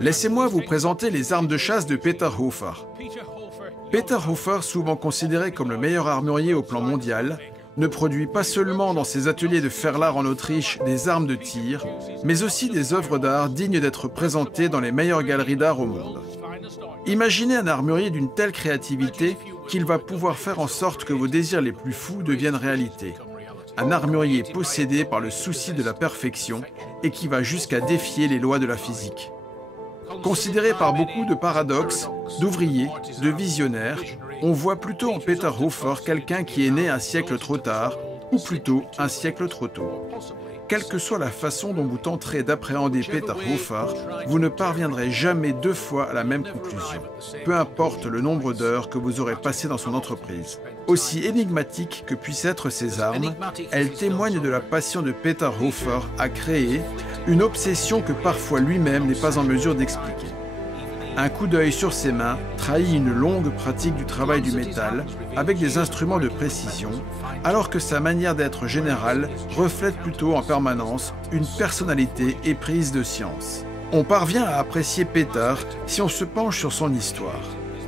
Laissez-moi vous présenter les armes de chasse de Peter Hofer. Peter Hofer, souvent considéré comme le meilleur armurier au plan mondial, ne produit pas seulement dans ses ateliers de Ferlar en Autriche des armes de tir, mais aussi des œuvres d'art dignes d'être présentées dans les meilleures galeries d'art au monde. Imaginez un armurier d'une telle créativité qu'il va pouvoir faire en sorte que vos désirs les plus fous deviennent réalité. Un armurier possédé par le souci de la perfection et qui va jusqu'à défier les lois de la physique. Considéré par beaucoup de paradoxes, d'ouvriers, de visionnaires, on voit plutôt en Peter Hofer quelqu'un qui est né un siècle trop tard, ou plutôt un siècle trop tôt. Quelle que soit la façon dont vous tenterez d'appréhender Peter Hofer, vous ne parviendrez jamais deux fois à la même conclusion, peu importe le nombre d'heures que vous aurez passées dans son entreprise. Aussi énigmatiques que puissent être ses armes, elles témoignent de la passion de Peter Hofer à créer, une obsession que parfois lui-même n'est pas en mesure d'expliquer. Un coup d'œil sur ses mains trahit une longue pratique du travail du métal avec des instruments de précision, alors que sa manière d'être générale reflète plutôt en permanence une personnalité éprise de science. On parvient à apprécier Peter si on se penche sur son histoire.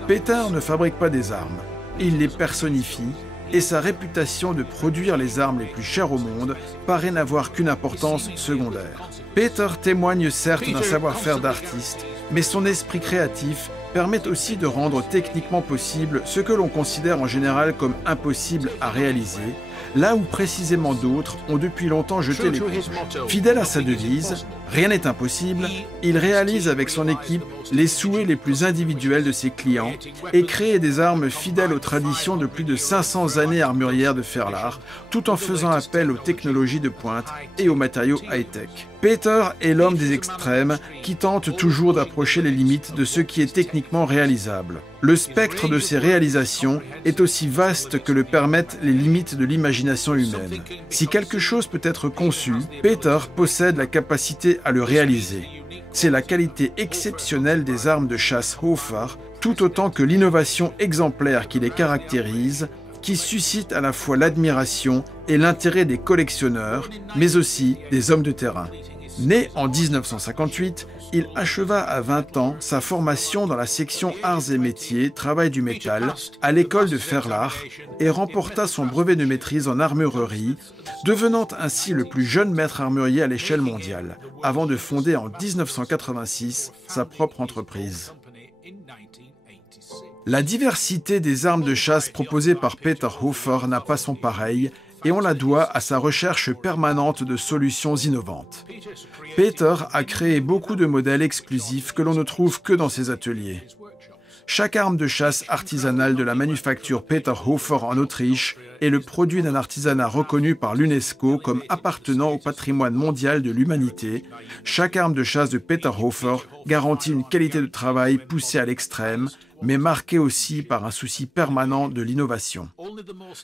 Peter ne fabrique pas des armes, il les personnifie et sa réputation de produire les armes les plus chères au monde paraît n'avoir qu'une importance secondaire. Peter témoigne certes d'un savoir-faire d'artiste, mais son esprit créatif permet aussi de rendre techniquement possible ce que l'on considère en général comme impossible à réaliser, là où précisément d'autres ont depuis longtemps jeté l'éponge. Fidèle à sa devise « Rien n'est impossible », il réalise avec son équipe les souhaits les plus individuels de ses clients et crée des armes fidèles aux traditions de plus de 500 années armurières de Ferlar, tout en faisant appel aux technologies de pointe et aux matériaux high-tech. Peter est l'homme des extrêmes qui tente toujours d'approcher les limites de ce qui est techniquement réalisable. Le spectre de ses réalisations est aussi vaste que le permettent les limites de l'imagination humaine. Si quelque chose peut être conçu, Peter possède la capacité à le réaliser. C'est la qualité exceptionnelle des armes de chasse Hofer, tout autant que l'innovation exemplaire qui les caractérise, qui suscite à la fois l'admiration et l'intérêt des collectionneurs, mais aussi des hommes de terrain. Né en 1958, il acheva à 20 ans sa formation dans la section Arts et Métiers, Travail du métal, à l'école de Ferlar et remporta son brevet de maîtrise en armurerie, devenant ainsi le plus jeune maître armurier à l'échelle mondiale, avant de fonder en 1986 sa propre entreprise. La diversité des armes de chasse proposées par Peter Hofer n'a pas son pareil, et on la doit à sa recherche permanente de solutions innovantes. Peter a créé beaucoup de modèles exclusifs que l'on ne trouve que dans ses ateliers. Chaque arme de chasse artisanale de la manufacture Peter Hofer en Autriche est le produit d'un artisanat reconnu par l'UNESCO comme appartenant au patrimoine mondial de l'humanité. Chaque arme de chasse de Peter Hofer garantit une qualité de travail poussée à l'extrême, mais marquée aussi par un souci permanent de l'innovation.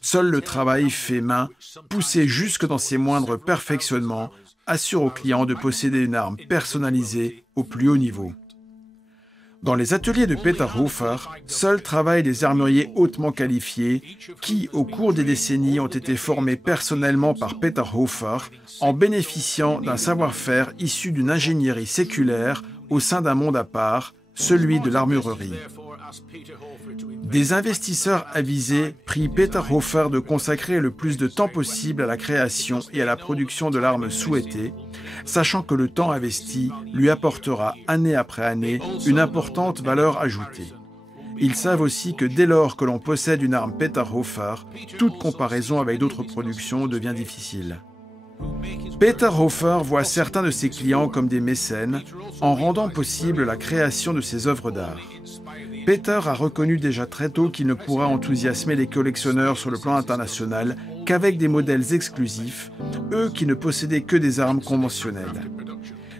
Seul le travail fait main, poussé jusque dans ses moindres perfectionnements, assure au client de posséder une arme personnalisée au plus haut niveau. Dans les ateliers de Peter Hofer, seuls travaillent des armuriers hautement qualifiés qui, au cours des décennies, ont été formés personnellement par Peter Hofer en bénéficiant d'un savoir-faire issu d'une ingénierie séculaire au sein d'un monde à part, celui de l'armurerie. Des investisseurs avisés prient Peter Hofer de consacrer le plus de temps possible à la création et à la production de l'arme souhaitée, sachant que le temps investi lui apportera année après année une importante valeur ajoutée. Ils savent aussi que dès lors que l'on possède une arme Peter Hofer, toute comparaison avec d'autres productions devient difficile. Peter Hofer voit certains de ses clients comme des mécènes en rendant possible la création de ses œuvres d'art. Peter a reconnu déjà très tôt qu'il ne pourra enthousiasmer les collectionneurs sur le plan international qu'avec des modèles exclusifs, eux qui ne possédaient que des armes conventionnelles.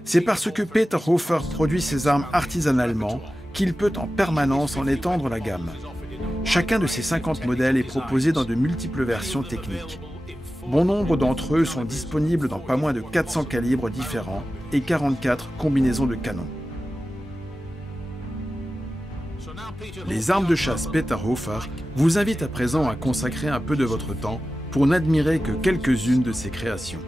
C'est parce que Peter Hofer produit ses armes artisanalement qu'il peut en permanence en étendre la gamme. Chacun de ces 50 modèles est proposé dans de multiples versions techniques. Bon nombre d'entre eux sont disponibles dans pas moins de 400 calibres différents et 44 combinaisons de canons. Les armes de chasse Peter Hofer vous invitent à présent à consacrer un peu de votre temps pour n'admirer que quelques-unes de ses créations.